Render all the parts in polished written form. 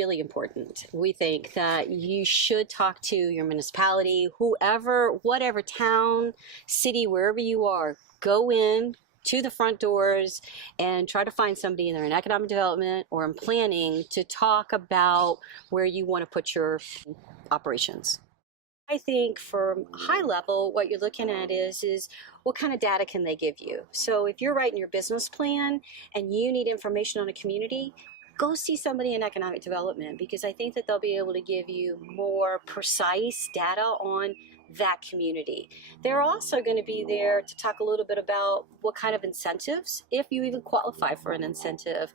really important. We think that you should talk to your municipality, whoever, whatever town, city, wherever you are, go in to the front doors and try to find somebody either in economic development or in planning to talk about where you want to put your operations. I think from high level, what you're looking at is what kind of data can they give you? So if you're writing your business plan and you need information on a community, go see somebody in economic development, because I think that they'll be able to give you more precise data on that community. They're also going to be there to talk a little bit about what kind of incentives, if you even qualify for an incentive.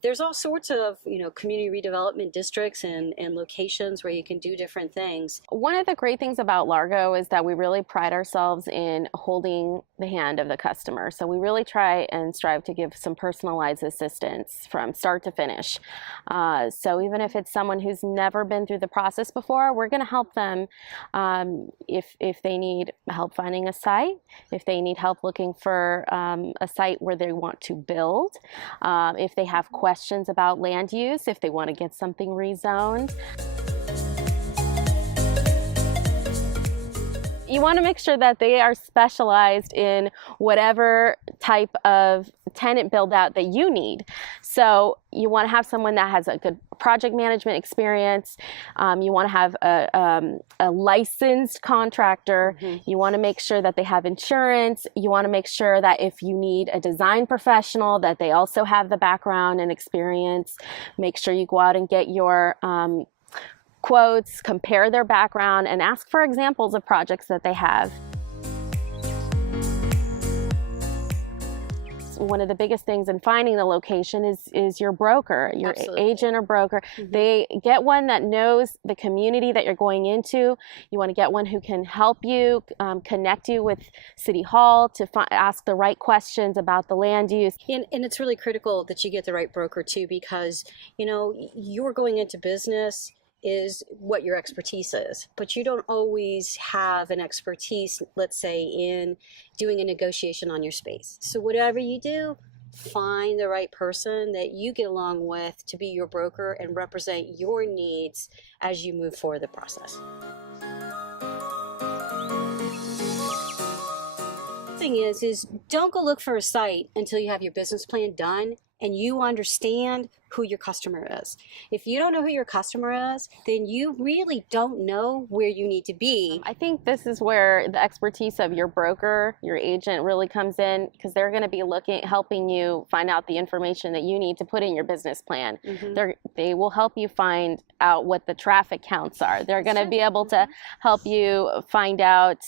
There's all sorts of, community redevelopment districts and locations where you can do different things. One of the great things about Largo is that we really pride ourselves in holding the hand of the customer. So we really try and strive to give some personalized assistance from start to finish. So even if it's someone who's never been through the process before, we're going to help them if they need help finding a site, if they need help looking for a site where they want to build, if they have questions about land use, if they want to get something rezoned. You want to make sure that they are specialized in whatever type of tenant build out that you need. So you want to have someone that has a good project management experience. You want to have a licensed contractor. You want to make sure that they have insurance. You want to make sure that if you need a design professional, that they also have the background and experience. Make sure you go out and get your quotes, compare their background, and ask for examples of projects that they have. One of the biggest things in finding the location is your broker, your agent or broker. They get one that knows the community that you're going into. You want to get one who can help you, connect you with City Hall to ask the right questions about the land use. And it's really critical that you get the right broker too, because you're going into business is what your expertise is, but you don't always have an expertise, let's say, in doing a negotiation on your space. So whatever you do, find the right person that you get along with to be your broker and represent your needs as you move forward the process. The thing is don't go look for a site until you have your business plan done and you understand who your customer is. If you don't know who your customer is, then you really don't know where you need to be. I think this is where the expertise of your broker, your agent really comes in, because they're going to be helping you find out the information that you need to put in your business plan. They will help you find out what the traffic counts are. They're going to be able to help you find out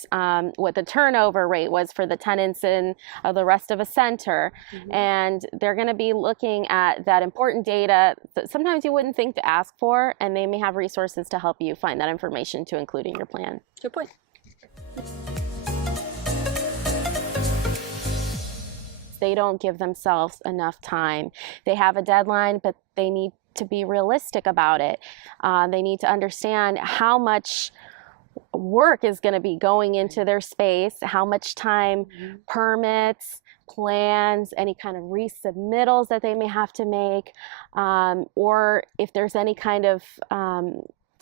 what the turnover rate was for the tenants in the rest of a center. And they're going to be looking at that important data that sometimes you wouldn't think to ask for, and they may have resources to help you find that information to include in your plan. Good point. They don't give themselves enough time. They have a deadline, but they need to be realistic about it. They need to understand how much work is going to be going into their space, how much time permits, plans, any kind of resubmittals that they may have to make, or if there's any kind of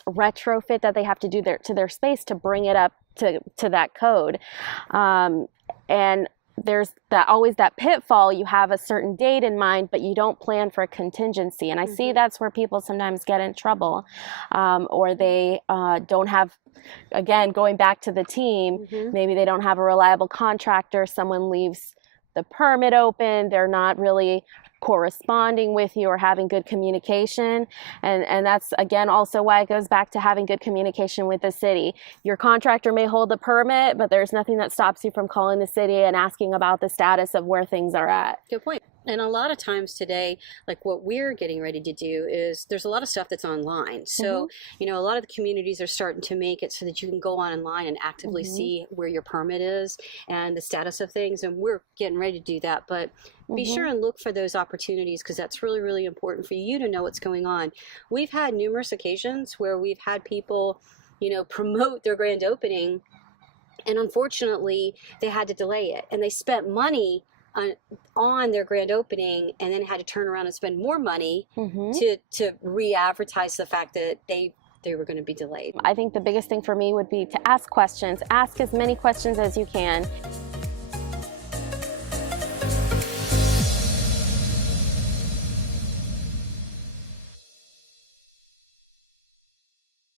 retrofit that they have to do to their space to bring it up to that code. And there's always that pitfall. You have a certain date in mind, but you don't plan for a contingency. And I see that's where people sometimes get in trouble, or they don't have, again, going back to the team, maybe they don't have a reliable contractor, someone leaves the permit open, they're not really corresponding with you or having good communication. And that's, again, also why it goes back to having good communication with the city. Your contractor may hold the permit, but there's nothing that stops you from calling the city and asking about the status of where things are at. Good point. And a lot of times today, like what we're getting ready to do is there's a lot of stuff that's online. So, a lot of the communities are starting to make it so that you can go online and actively see where your permit is and the status of things. And we're getting ready to do that. But be sure and look for those opportunities, because that's really, really important for you to know what's going on. We've had numerous occasions where we've had people, promote their grand opening, and unfortunately they had to delay it, and they spent money on their grand opening, and then had to turn around and spend more money Mhm. to re-advertise the fact that they were going to be delayed. I think the biggest thing for me would be to ask questions. Ask as many questions as you can.